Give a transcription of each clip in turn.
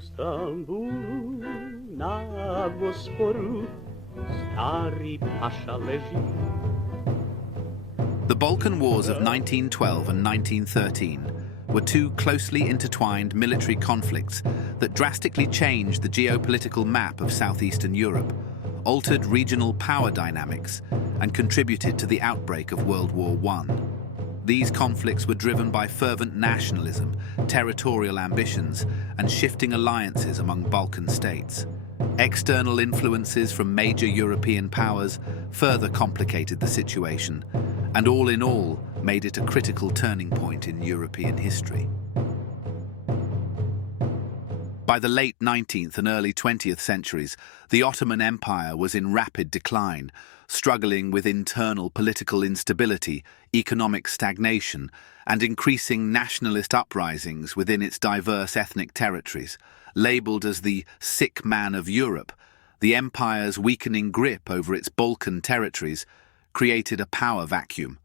Stambulu na Bosporu stari paša leži. The Balkan Wars of 1912 and 1913 were two closely intertwined military conflicts that drastically changed the geopolitical map of southeastern Europe, altered regional power dynamics, and contributed to the outbreak of World War I. These conflicts were driven by fervent nationalism, territorial ambitions, and shifting alliances among Balkan states. External influences from major European powers further complicated the situation, and all in all made it a critical turning point in European history. By the late 19th and early 20th centuries, the Ottoman Empire was in rapid decline, struggling with internal political instability, economic stagnation, and increasing nationalist uprisings within its diverse ethnic territories. Labelled as the sick man of Europe, the empire's weakening grip over its Balkan territories created a power vacuum.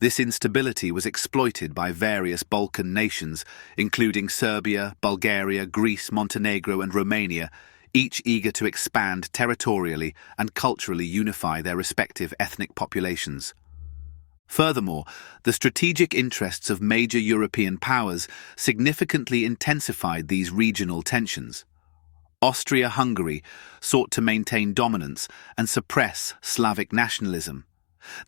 This instability was exploited by various Balkan nations, including Serbia, Bulgaria, Greece, Montenegro, and Romania, each eager to expand territorially and culturally unify their respective ethnic populations. Furthermore, the strategic interests of major European powers significantly intensified these regional tensions. Austria-Hungary sought to maintain dominance and suppress Slavic nationalism.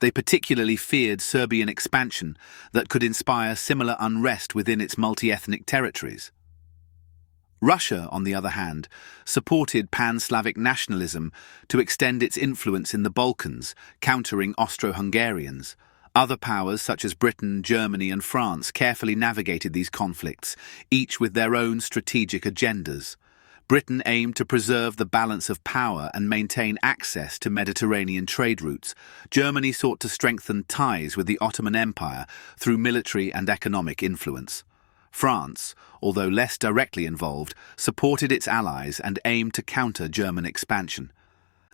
They particularly feared Serbian expansion that could inspire similar unrest within its multi-ethnic territories. Russia, on the other hand, supported pan-Slavic nationalism to extend its influence in the Balkans, countering Austro-Hungarians. Other powers, such as Britain, Germany, and France, carefully navigated these conflicts, each with their own strategic agendas. Britain aimed to preserve the balance of power and maintain access to Mediterranean trade routes. Germany sought to strengthen ties with the Ottoman Empire through military and economic influence. France, although less directly involved, supported its allies and aimed to counter German expansion.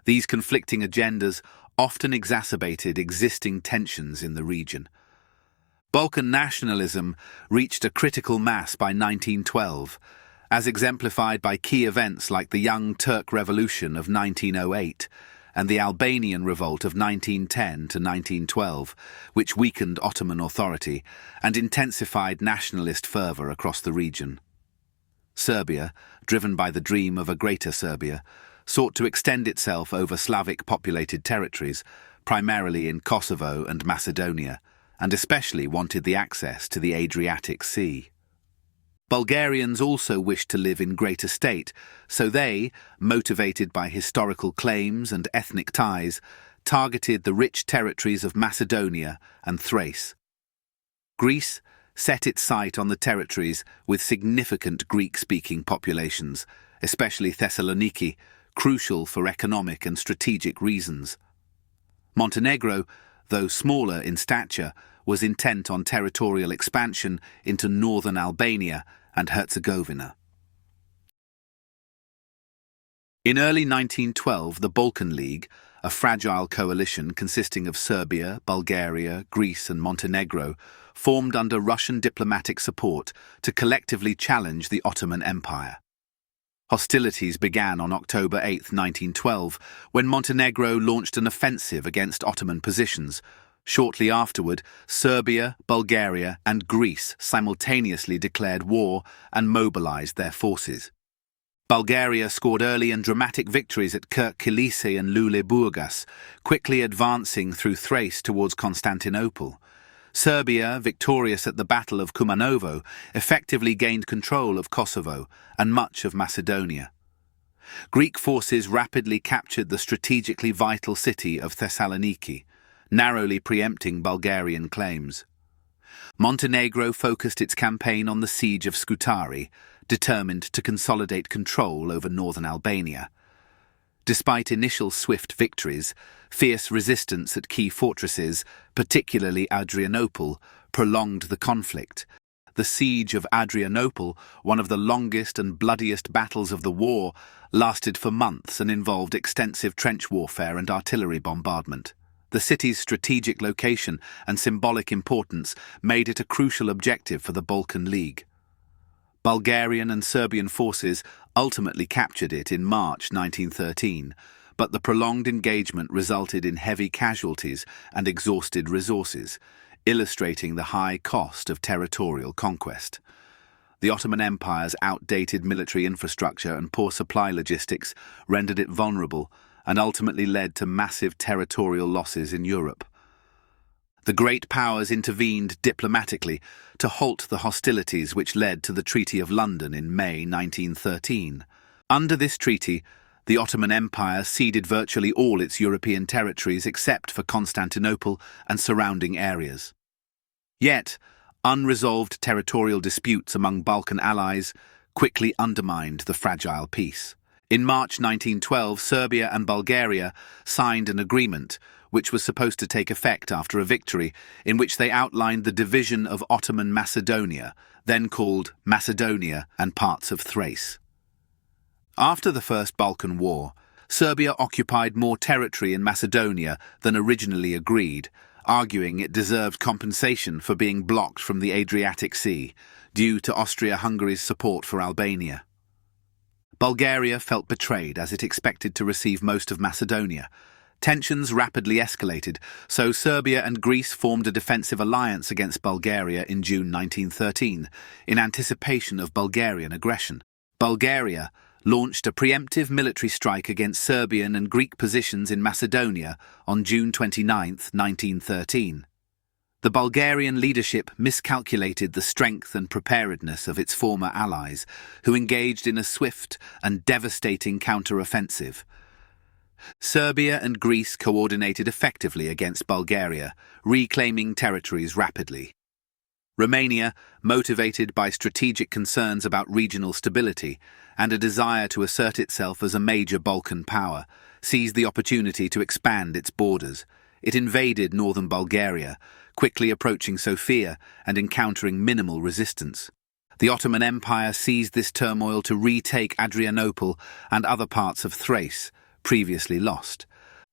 These conflicting agendas often exacerbated existing tensions in the region. Balkan nationalism reached a critical mass by 1912, as exemplified by key events like the Young Turk Revolution of 1908 and the Albanian Revolt of 1910 to 1912, which weakened Ottoman authority and intensified nationalist fervour across the region. Serbia, driven by the dream of a Greater Serbia, sought to extend itself over Slavic-populated territories, primarily in Kosovo and Macedonia, and especially wanted the access to the Adriatic Sea. Bulgarians also wished to live in greater state, so they, motivated by historical claims and ethnic ties, targeted the rich territories of Macedonia and Thrace. Greece set its sight on the territories with significant Greek-speaking populations, especially Thessaloniki, crucial for economic and strategic reasons. Montenegro, though smaller in stature, was intent on territorial expansion into northern Albania and Herzegovina. In early 1912, the Balkan League, a fragile coalition consisting of Serbia, Bulgaria, Greece and Montenegro, formed under Russian diplomatic support to collectively challenge the Ottoman Empire. Hostilities began on October 8, 1912, when Montenegro launched an offensive against Ottoman positions. Shortly afterward, Serbia, Bulgaria and Greece simultaneously declared war and mobilized their forces. Bulgaria scored early and dramatic victories at Kirk Kilise and Luleburgas, quickly advancing through Thrace towards Constantinople. Serbia, victorious at the Battle of Kumanovo, effectively gained control of Kosovo and much of Macedonia. Greek forces rapidly captured the strategically vital city of Thessaloniki, narrowly preempting Bulgarian claims. Montenegro focused its campaign on the siege of Scutari, determined to consolidate control over northern Albania. Despite initial swift victories, fierce resistance at key fortresses, particularly Adrianople, prolonged the conflict. The siege of Adrianople, one of the longest and bloodiest battles of the war, lasted for months and involved extensive trench warfare and artillery bombardment. The city's strategic location and symbolic importance made it a crucial objective for the Balkan League. Bulgarian and Serbian forces ultimately captured it in March 1913, but the prolonged engagement resulted in heavy casualties and exhausted resources, illustrating the high cost of territorial conquest. The Ottoman Empire's outdated military infrastructure and poor supply logistics rendered it vulnerable and ultimately led to massive territorial losses in Europe. The great powers intervened diplomatically to halt the hostilities which led to the Treaty of London in May 1913. Under this treaty, the Ottoman Empire ceded virtually all its European territories except for Constantinople and surrounding areas. Yet, unresolved territorial disputes among Balkan allies quickly undermined the fragile peace. In March 1912, Serbia and Bulgaria signed an agreement which was supposed to take effect after a victory, in which they outlined the division of Ottoman Macedonia, then called Macedonia and parts of Thrace. After the First Balkan War, Serbia occupied more territory in Macedonia than originally agreed, arguing it deserved compensation for being blocked from the Adriatic Sea due to Austria-Hungary's support for Albania. Bulgaria felt betrayed as it expected to receive most of Macedonia. Tensions rapidly escalated, so Serbia and Greece formed a defensive alliance against Bulgaria in June 1913, in anticipation of Bulgarian aggression. Bulgaria launched a preemptive military strike against Serbian and Greek positions in Macedonia on June 29, 1913. The Bulgarian leadership miscalculated the strength and preparedness of its former allies, who engaged in a swift and devastating counter-offensive. Serbia and Greece coordinated effectively against Bulgaria, reclaiming territories rapidly. Romania, motivated by strategic concerns about regional stability and a desire to assert itself as a major Balkan power, seized the opportunity to expand its borders. It invaded northern Bulgaria, quickly approaching Sofia and encountering minimal resistance. The Ottoman Empire seized this turmoil to retake Adrianople and other parts of Thrace, previously lost.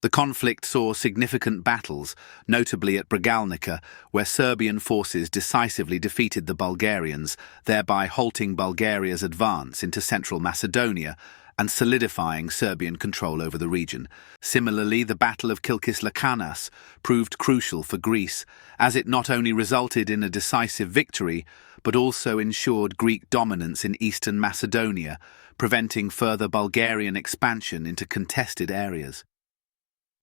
The conflict saw significant battles, notably at Bregalnica, where Serbian forces decisively defeated the Bulgarians, thereby halting Bulgaria's advance into central Macedonia and solidifying Serbian control over the region. Similarly, the Battle of Kilkis-Lakanas proved crucial for Greece, as it not only resulted in a decisive victory, but also ensured Greek dominance in eastern Macedonia, preventing further Bulgarian expansion into contested areas.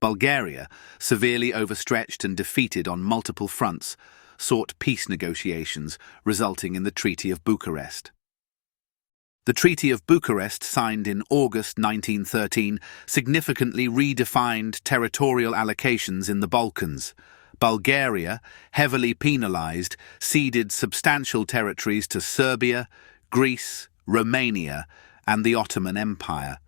Bulgaria, severely overstretched and defeated on multiple fronts, sought peace negotiations, resulting in the Treaty of Bucharest. The Treaty of Bucharest, signed in August 1913, significantly redefined territorial allocations in the Balkans. Bulgaria, heavily penalized, ceded substantial territories to Serbia, Greece, Romania, and the Ottoman Empire.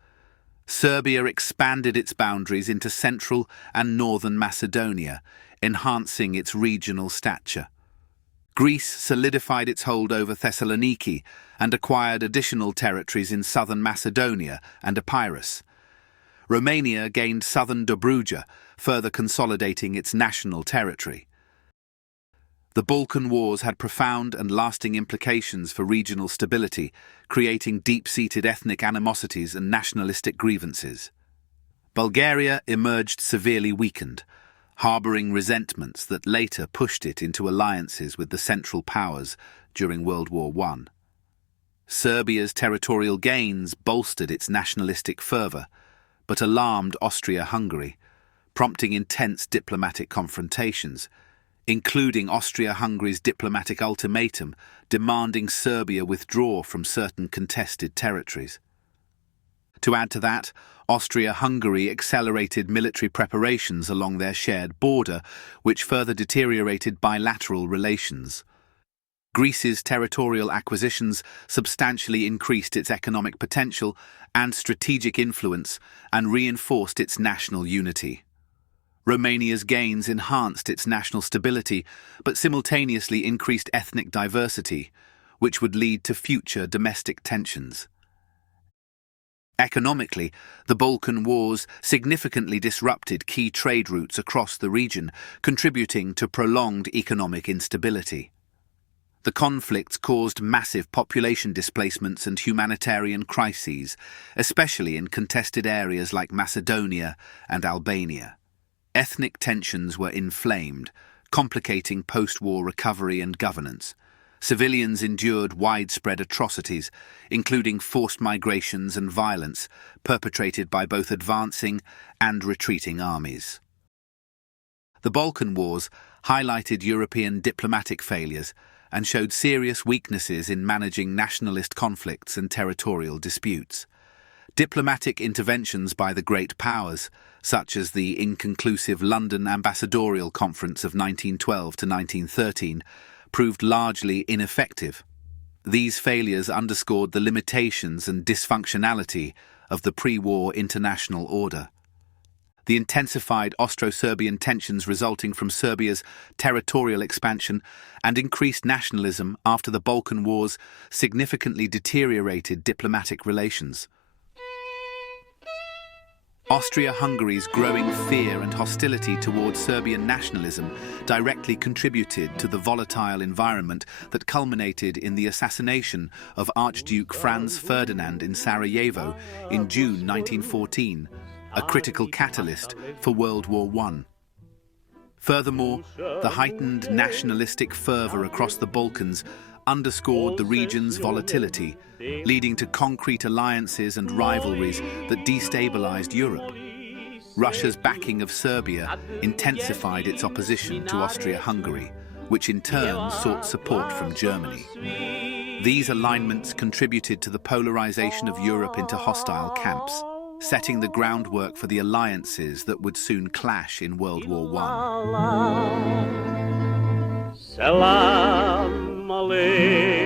Serbia expanded its boundaries into central and northern Macedonia, enhancing its regional stature. Greece solidified its hold over Thessaloniki and acquired additional territories in southern Macedonia and Epirus. Romania gained southern Dobruja, further consolidating its national territory. The Balkan Wars had profound and lasting implications for regional stability, creating deep-seated ethnic animosities and nationalistic grievances. Bulgaria emerged severely weakened, harbouring resentments that later pushed it into alliances with the Central Powers during World War I. Serbia's territorial gains bolstered its nationalistic fervour, but alarmed Austria-Hungary, prompting intense diplomatic confrontations, including Austria-Hungary's diplomatic ultimatum demanding Serbia withdraw from certain contested territories. To add to that, Austria-Hungary accelerated military preparations along their shared border, which further deteriorated bilateral relations. Greece's territorial acquisitions substantially increased its economic potential and strategic influence and reinforced its national unity. Romania's gains enhanced its national stability, but simultaneously increased ethnic diversity, which would lead to future domestic tensions. Economically, the Balkan Wars significantly disrupted key trade routes across the region, contributing to prolonged economic instability. The conflicts caused massive population displacements and humanitarian crises, especially in contested areas like Macedonia and Albania. Ethnic tensions were inflamed, complicating post-war recovery and governance. Civilians endured widespread atrocities, including forced migrations and violence perpetrated by both advancing and retreating armies. The Balkan Wars highlighted European diplomatic failures and showed serious weaknesses in managing nationalist conflicts and territorial disputes. Diplomatic interventions by the great powers, such as the inconclusive London Ambassadorial Conference of 1912 to 1913, proved largely ineffective. These failures underscored the limitations and dysfunctionality of the pre-war international order. The intensified Austro-Serbian tensions resulting from Serbia's territorial expansion and increased nationalism after the Balkan Wars significantly deteriorated diplomatic relations. Austria-Hungary's growing fear and hostility towards Serbian nationalism directly contributed to the volatile environment that culminated in the assassination of Archduke Franz Ferdinand in Sarajevo in June 1914, a critical catalyst for World War I. Furthermore, the heightened nationalistic fervor across the Balkans underscored the region's volatility, leading to concrete alliances and rivalries that destabilized Europe. Russia's backing of Serbia intensified its opposition to Austria-Hungary, which in turn sought support from Germany. These alignments contributed to the polarization of Europe into hostile camps, setting the groundwork for the alliances that would soon clash in World War I. Selam aleyküm.